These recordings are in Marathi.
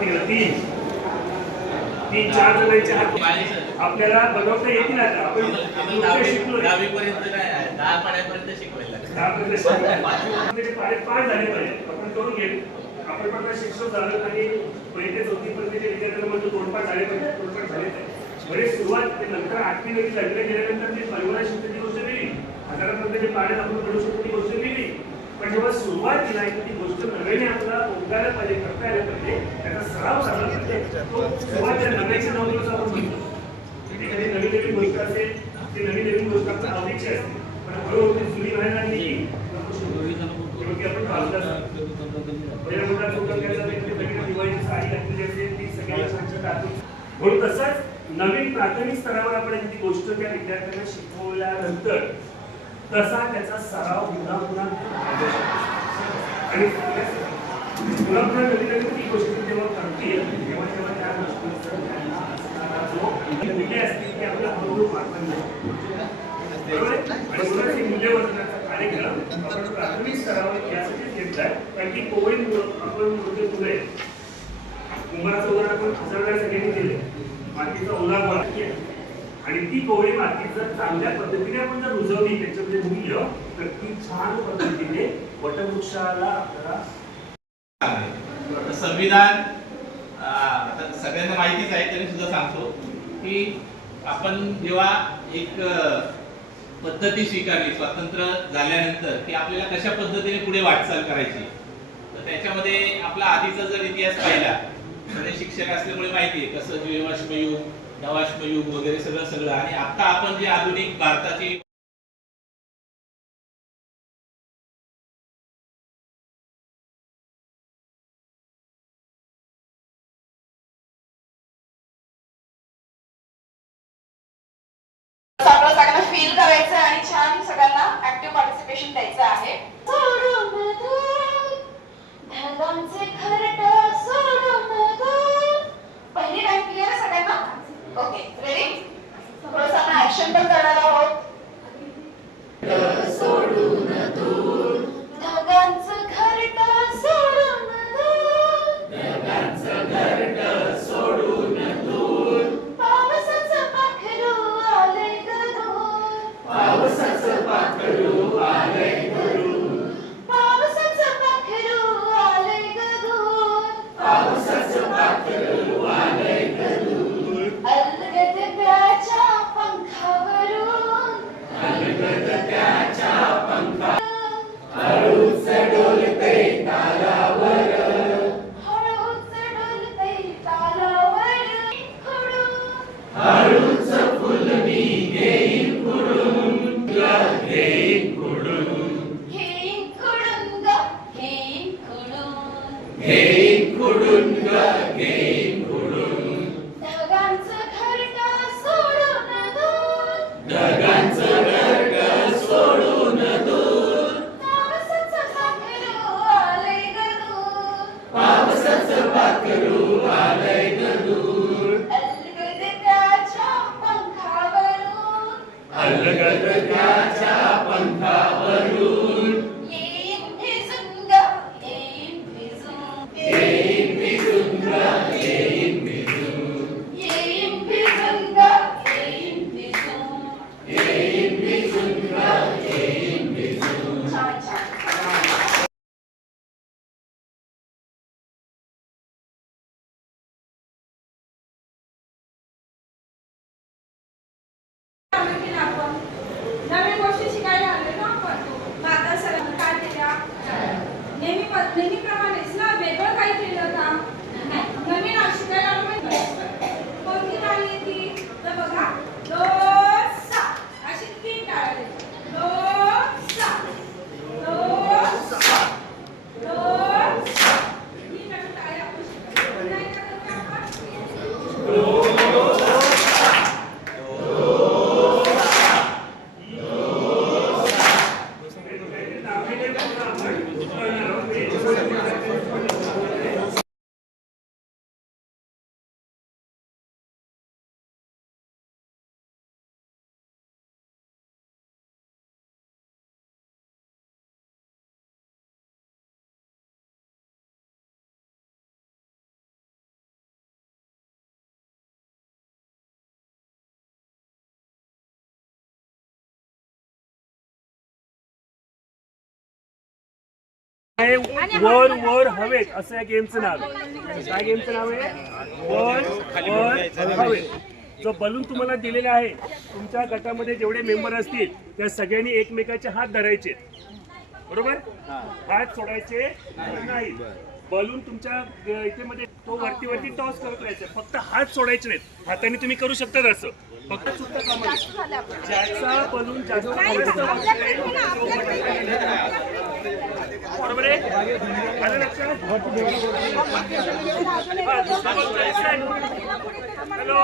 गेला 3-4 जणांचे हात आपल्याला बनवता येतील. आता आपण शिकलो 10वी पर्यंत काय 10 पाड्यापर्यंत शिकवायला 10 पर्यंत पाडे 5 झाले पाहिजे. आपण करून घेऊ. आपण पण शिक्षक झालो आणि पहिले 4थी पर्यंतचे विद्यार्थ्यांना म्हणजे तोंडपाठ झाले पाहिजे. तोंडपाठ झाले पाहिजे. बरे सुरुवात नंतर 8वी 9वी लग्न केल्यानंतर ते परिवार शिकण्याची गोष्ट वेगळी, हजारापर्यंत जे पाड्यात आपण करू शकतो ती गोष्ट वेगळी. पण जेव्हा सुरुवातीला ती गोष्ट नव्याने आपल्याला ओळखायला पाहिजे, करता यायला पाहिजे, त्याचा सराव करायला पाहिजे. तो सुरुवातीला नव्याच्या 9 दिवस आपण म्हणतो. एखादी नवीन नवीन गोष्ट असेल ती नवीन नवीन गोष्ट आपल्या आवडीची असते, पण हळूहळू ती जुनी व्हायला लागली की आपण पाहतो पहिल्या मोठा छोटा त्याचा नवीन दिवाळीची साडी घातलेली असेल ती सगळ्यांना छान टाकून म्हणून तसंच नवीन प्राथमिक स्तरावर आपण एखादी गोष्ट त्या विद्यार्थ्यांना शिकवल्यानंतर तसा त्याचा सराव पुन्हा पुन्हा आणि पुन्हा पुन्हा नवीन नवीन ती गोष्ट जेव्हा करतील तेव्हा तेव्हा त्या गोष्टीचा असणारा जो मूल्य असतील ते आपल्याला हळूहळू मार्पण बरोबर आहे. आणि मुलांची मूल्यवर्धनाचा कार्यक्रम आपण प्राथमिक स्तरावर यासाठी घेतलाय कारण की कोविड आपण म्हणतो पुढे उंबराचं उदाहरण आपण हजारला सगळ्यांनी दिले, मातीचा ओला गोळा आणि ती कोवळी माती जर चांगल्या पद्धतीने आपण जर रुजवली त्याच्यामध्ये मूल्य तर ती छान पद्धतीने वटवृक्षाला आपल्याला संविधान आता सगळ्यांना माहितीच आहे तरी सुद्धा सांगतो की आपण जेव्हा एक पद्धती स्वीकारली स्वातंत्र्य झाल्यानंतर की आपल्याला कशा पद्धतीने पुढे वाटचाल करायची, तर त्याच्यामध्ये आपला आधीचा जर इतिहास पाहिला तर शिक्षक असल्यामुळे माहिती आहे कसं जीवाश्मयुग नवाश्मयुग वगैरे सगळं आणि आता आपण जे आधुनिक भारताची सगळ्यांना फील करायचं आणि छान सगळ्यांना ऍक्टिव्ह पार्टिसिपेशन द्यायचं आहे. पहिली लाईन क्लिअर आहे सगळ्यांना? Okay ready? थोडंसं आपण ऍक्शन पण करणार आहोत. सोडून दूर ढगांचं घरट सोडून दूर ढगांचं घरट सोडून दूर पावसाचं पाखरू आले ग दूर पावसाचं पाखरू वर वर हवेत असं या गेमचं नाव आहे. काय गेमचं नाव आहे? वर वर हवेत. जो बलून तुम्हाला दिलेला आहे, तुमच्या गटामध्ये जेवढे मेंबर असतील त्या सगळ्यांनी एकमेकाचे हात धरायचे, बरोबर? हात सोडायचे नाही. बलून तुमच्या इथे मध्ये तो वरती वरती टॉस करत राहायचा, फक्त हात सोडायचे नाहीत. हाताने तुम्ही करू शकता असं, फक्त सुद्धा कामा ज्याचा बलून जास्त बरोबर आहे. आलं लक्षात? हॅलो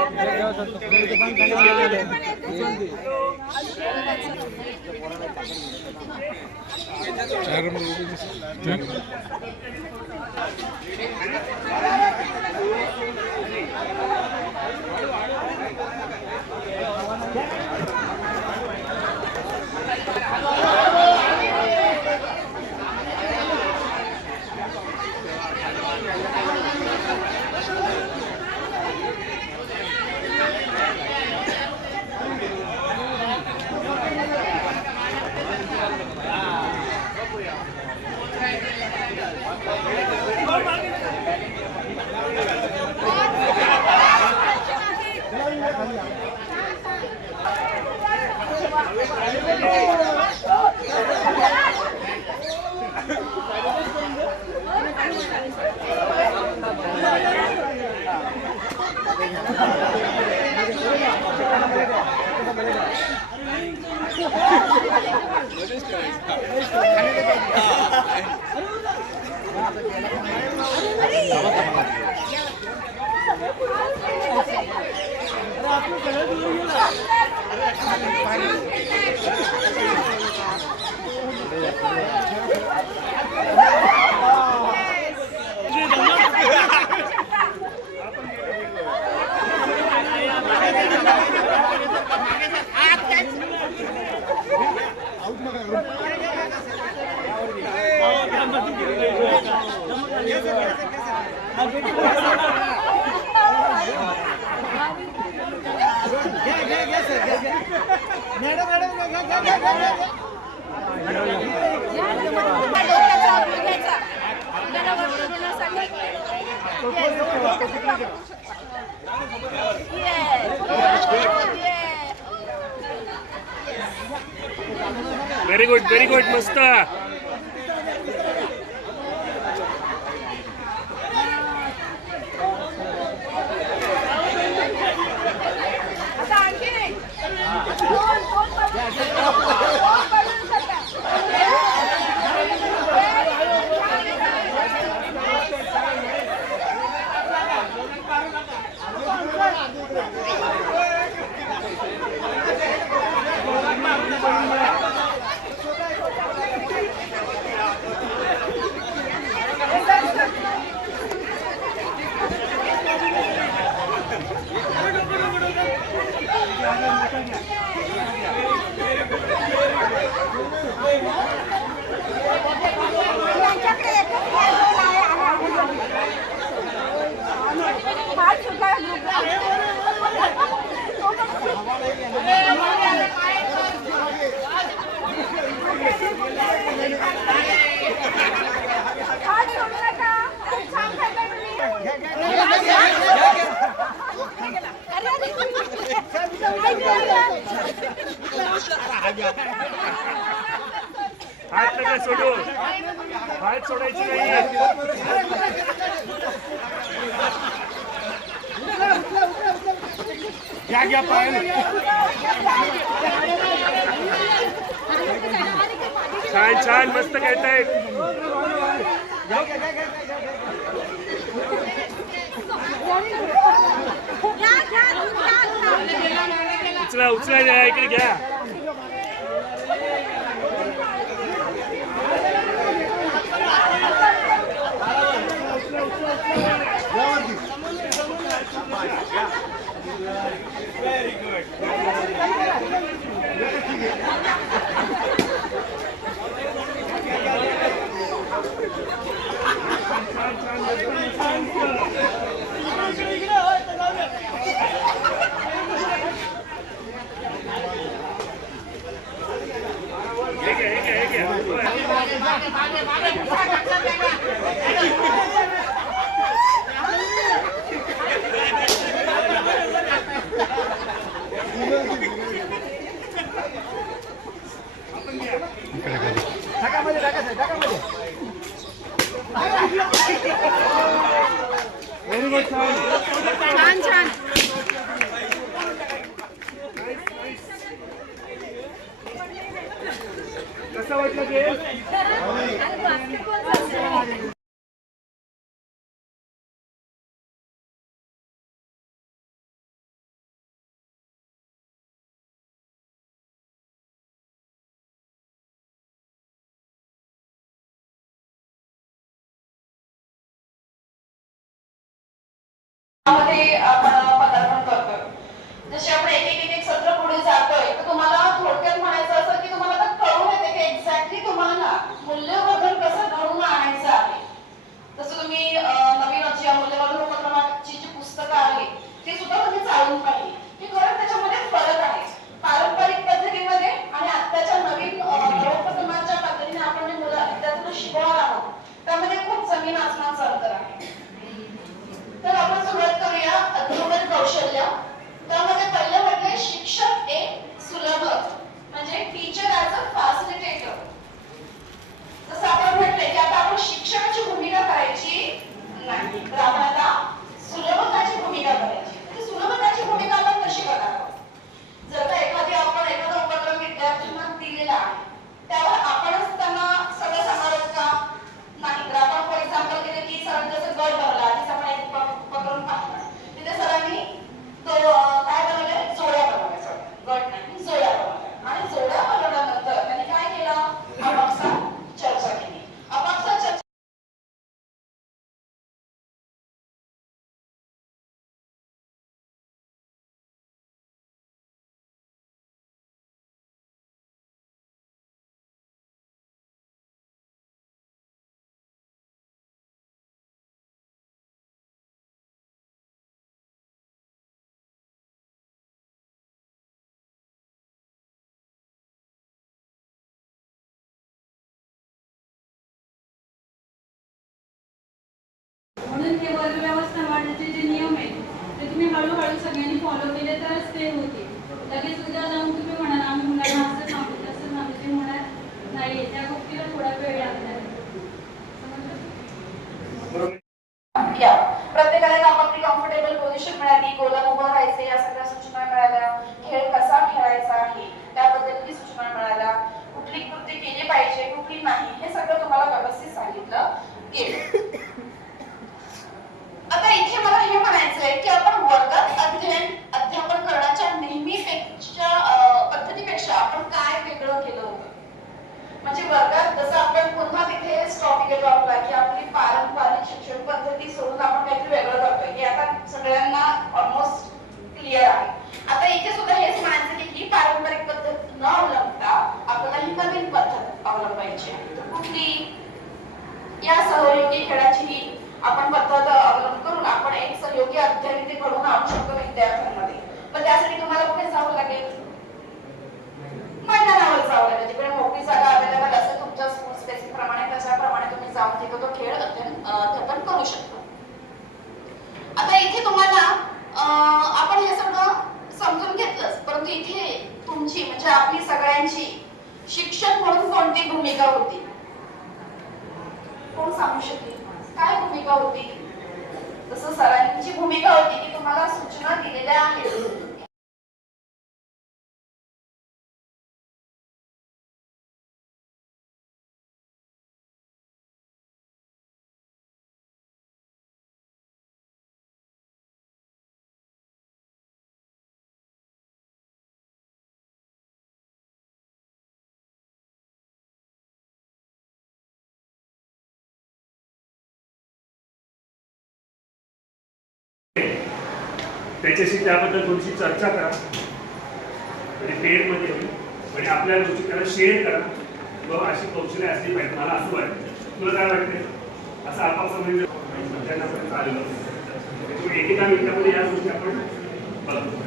व्हेरी गुड मस्त. हात नका सोडू, हात सोडायची नाही. घ्या पाय. छान छान मस्त खेळतायत. उचला उचला इकडे घ्या. Very good. छान छान. कसं वाटलं गेम? मध्ये आपण पदार्पण करतोय. जसे आपण एक सत्र पुढे जातोय तर तुम्हाला थोडक्यात म्हणायचं असं की तुम्हाला तर कळून येते की एक्झॅक्टली तुम्हाला मूल्यवर्धन कसं घडवून आणायचं आहे. जसं तुम्ही नवीन जी मूल्यवर्धन उपक्रमाची जी पुस्तकं आहे ती सुद्धा तुम्ही चालून पाहिली की खरंच त्याच्यामध्ये फरक आहे. पारंपरिक पद्धतीमध्ये आणि आत्ताच्या नवीन उपक्रमाच्या पद्धतीने आपण जे मुलं विद्यार्थ्यांना शिकवणार आहोत त्यामध्ये खूप जमीन आसमानाचं अंतर आहे. तर आपण सुरुवात करूया अध्ययन कौशल्य. त्यामध्ये पहिलं म्हणजे शिक्षक एक सुलभ म्हणजे टीचर ॲज अ फॅसिलिटेटर. जसं आपण म्हटलंय की आता आपण शिक्षकाची भूमिका करायची नाही तर आपण आता सुलभताची भूमिका करायची. तर सुलभताची भूमिका आपण कशी करणार आहोत? जर का एखादा उपक्रम विद्यार्थ्यांना दिलेला आहे त्यावर आपणच त्यांना सगळं सांगणार आहोत का? नाही. तर आपण फॉर एक्झाम्पल केलं की सरांनी जसं गट भरला आधीच आपण एक उपक्रम पाहिला तिथे सरांनी तो काय बनवले जोड्या बनवल्या. गट नाही जोड्या बनवल्या आणि जोड्या बनवल्यानंतर त्यांनी काय केलं आपापसात चर्चा केली. आपापसात चर्चा म्हणून हे वर्ग व्यवस्था वाढण्याचे जे नियम आहेत ते तुम्ही हळूहळू सगळ्यांनी फॉलो केले तरच ते होतील. लगेच उद्या जाऊन तुम्ही म्हणाल आम्ही मुलांना असं सांगतो तसं सांगतो ते होणार नाही. त्या गोष्टीला थोडा वेळ लागणार. या प्रत्येकाला एक आपली कम्फर्टेबल पोझिशन मिळाली, गोलात उभं राहायचं या सगळ्या सूचना मिळाल्या. खेळ कसा खेळायचा आहे त्याबद्दलही सूचना मिळाल्या. कुठली कृती केली पाहिजे कुठली नाही हे सगळं तुम्हाला व्यवस्थित सांगितलं गेलं. आता इथे मला हे म्हणायचंय की आपण वर्गात अध्यापन करण्याच्या नेहमीपेक्षा पद्धतीपेक्षा आपण काय वेगळं केलं होतं. म्हणजे वर्गात जसं आपण पुन्हा तिथे स्टॉप केलो आपला की आपली पारंपरिक शिक्षण पद्धती सोडून आपण काहीतरी वेगळं करतोय हे आता सगळ्यांना ऑलमोस्ट क्लिअर आहे. आता इथे सुद्धा हेच म्हणायचं की ही पारंपरिक पद्धत न अवलंबता आपल्याला ही नवीन पद्धत अवलंबायची आहे. तर कुठली? या सहयोगी खेळाची आपण पद्धत अवलंब करून आपण एक सहयोगी अध्ययन ते घडवून आणू शकतो विद्यार्थ्यांमध्ये. पण त्यासाठी तुम्हाला कुठे जावं लागेल? मैदानावर जावं लागेल. जिकडे मोठी जागा अवेलेबल असेल तुमच्या स्कूल स्पेसिफिक प्रमाणे त्याच्याप्रमाणे तुम्ही जाऊन तिथे तो खेळ अध्ययन करू शकता. आता इथे तुम्हाला आपण हे सगळं समजून घेतलंच परंतु इथे तुमची म्हणजे आपली सगळ्यांची शिक्षक म्हणून कोणती भूमिका होती? कोण सांगू शकेल? काय भूमिका होती? तसं सरांची भूमिका होती की तुम्हाला सूचना दिलेल्या आहेत. त्याच्याशी त्याबद्दल थोडीशी चर्चा करा म्हणजे पेडमध्ये म्हणजे आपल्या गोष्टी त्याला शेअर करा. बाबा अशी कौशल्य असली पाहिजे मला असं वाटतं. तुला काय वाटते? असं आपापसामध्ये त्यांनापर्यंत आलेलं त्याच्यामुळे एकेका मिनिटामध्ये या गोष्टी आपण बघतो.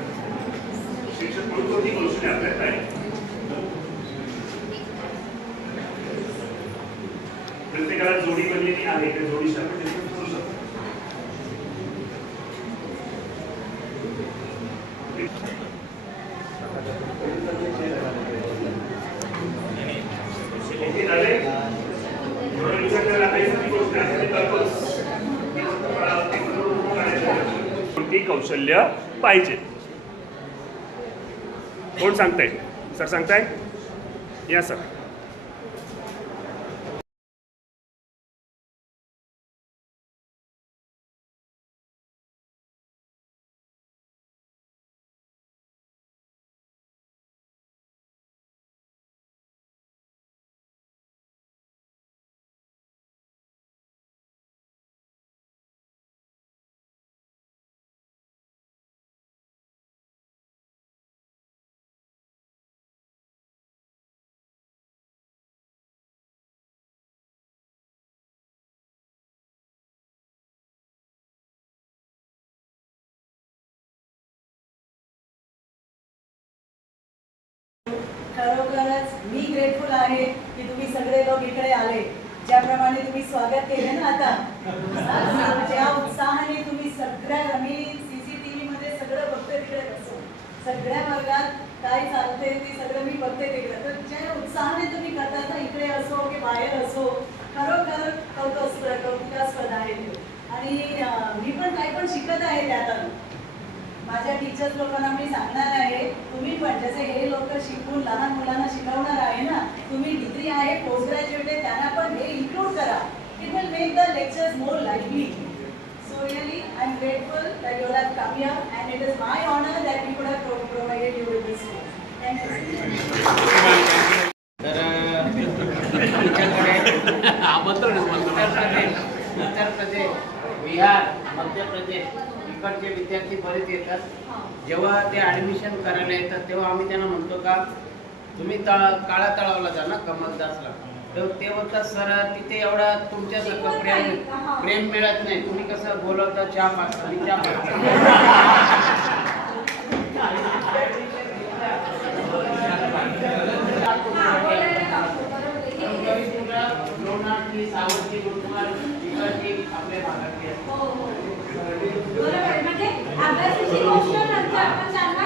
शिक्षक म्हणून कोणती कौशल्य आपल्यात आहे प्रत्येकाला जोडी बनलेली आहे, त्या जोडीशी आपण डिस्कस करू शकतो. ओके झाले? एवढं विचार करायला काही सारी गोष्ट आहे, ते करतोच. कोणती कौशल्य पाहिजे? कोण सांगताय? सर सांगताय? या सर. खरोखरच मी ग्रेटफुल आहे की तुम्ही सगळे लोक इकडे आले. ज्याप्रमाणे तुम्ही स्वागत केले ना आता, ज्या उत्साहाने तुम्ही सगळ्या, मी CCTV मध्ये सगळं बघते तिकडे बसून, सगळ्या वर्गात काय चालते ते सगळं मी बघते तिकडे. तर ज्या उत्साहाने तुम्ही करता ना, इकडे असो की बाहेर असो, खरोखर कौतुकास्पद आहे. आणि मी पण काही पण शिकत आहे त्यातून. माझ्या टीचर्स लोकांना मी सांगणार आहे, तुम्ही पण जसे हे लोक शिकून लहान मुलांना शिकवणार आहे ना, तुम्ही डिग्री आहे, पोस्ट ग्रॅज्युएट आहे, त्यांना पण हे इन्क्लूड करा. It will make the lectures more lively. So really I am grateful that you have come here and it is my honour that we could have provided you with this. Uttar Pradesh, Bihar, Madhya Pradesh इकडचे विद्यार्थी बरेच येतात. जेव्हा ते ॲडमिशन करायला येतात तेव्हा आम्ही त्यांना म्हणतो का तुम्ही काळा तळावला जा ना, कमलदासला. तर ते बोलतात सर तिथे एवढा तुमच्यासारखं प्रेम मिळत नाही, तुम्ही कसं बोलवता चहा पाचता आणि चहा सावरची गुरुकुमार इकडची आपल्या भागातली आहे. बरोबर, म्हणजे अभ्यासाची गोष्ट नंतर आपण त्यांना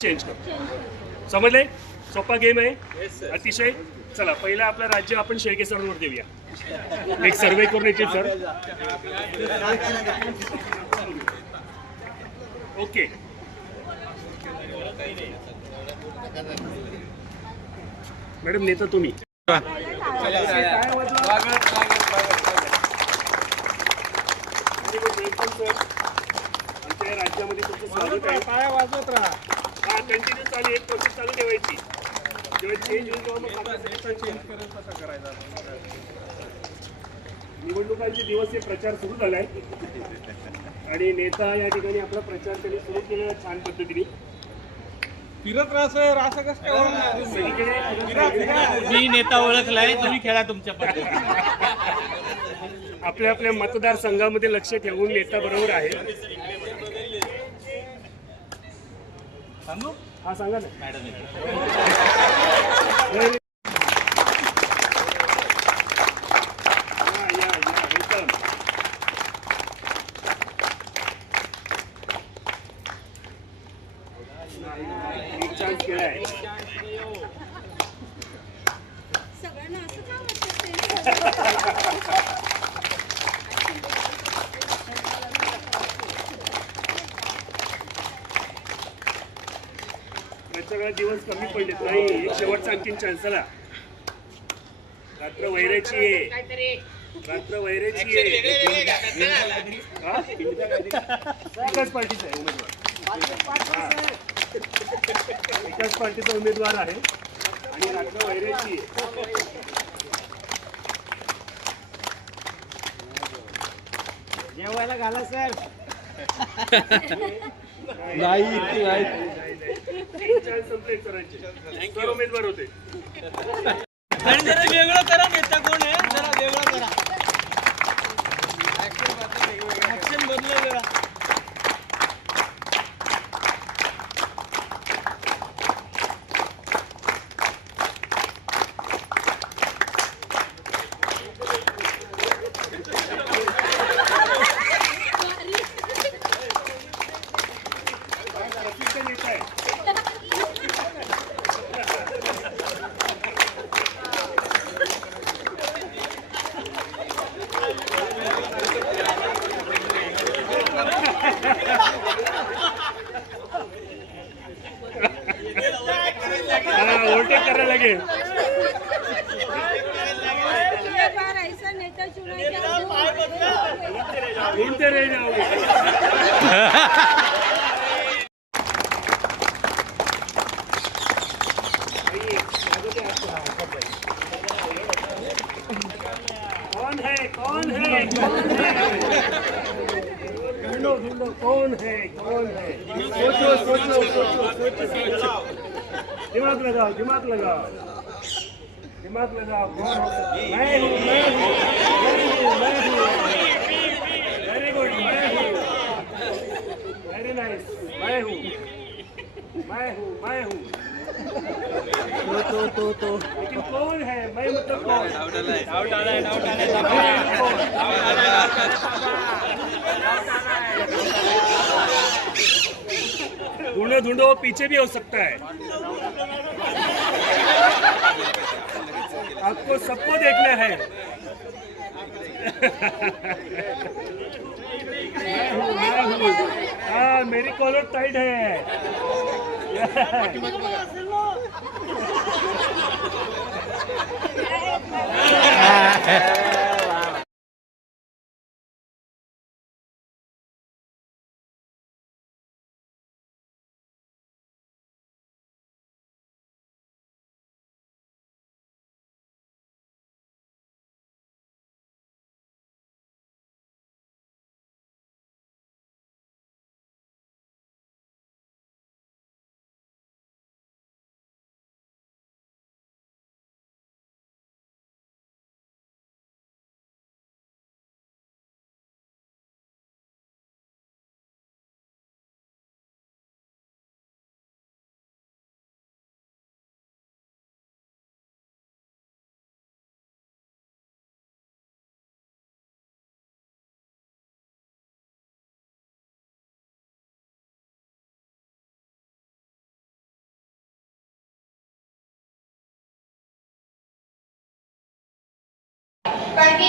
चेंज करतो. समजले? सोपा गेम आहे अतिशय. चला पहिला आपलं राज्य आपण शेळके सरांवर देऊया. एक सर्वे करून येतील सर. ओके मॅडम नेता तुम्ही. आमच्या राज्यामध्ये तुमचं स्वागत आहे. हा कंटिन्यू चालू, एक प्रोसेस चालू ठेवायची. जेव्हा चेंज होईल तेव्हा मग निवडणुकांचे दिवस हे प्रचार सुरू झालाय आणि नेता या ठिकाणी आपला प्रचार त्यांनी सुरू केलेला छान पद्धतीने. फिरत राहतं कसं मी नेता ओळखलाय, तुम्ही खेळा तुमच्या पद्धतीने. आपल्या आपल्या मतदारसंघामध्ये लक्ष ठेवून नेता बरोबर आहे. सांगू? हा सांगा ना मॅडम एक चान्स केलाय. सगळ्यांना असं का वाटतं? सगळा दिवस कमी पडलेत नाही. एक शेवटचा आणखीन चान्स आला. रात्र वैराची आहे, रात्र वैराची आहे. एकाच पार्टीचा आहे उमेदवार. एकाच पार्टीचा उमेदवार आहे आणि रात्र वैराची आहे. जेवायला घाला सर. नाही संपले सरांचे. सर उमेदवार होते. ओव्हरटेक करायला लागेल. घूमते रह जाओगे. कौन है कौन है ढूंढो ढूंढो कौन है सोचो सोचो सोचो सोचो दिमाग लगाओ दिमाग लगाओ दिमाग लगाओ. कौन हो सकता है? मैं हूँ वेरी गुड मैं हूँ वेरी नाइस मैं हूँ तो लेकिन कौन है मैं मतलब कौन ढूंढो ढूंढो वो पीछे भी हो सकता है. आपको सबको देखना है. मैं हूँ. हाँ मेरी कॉलर टाइट है. कारण की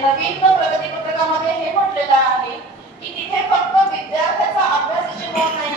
नवीन प्रगती पत्रकामध्ये हे म्हटलेलं आहे की तिथे फक्त विद्यार्थ्याचा अभ्यासाची नोंद नाही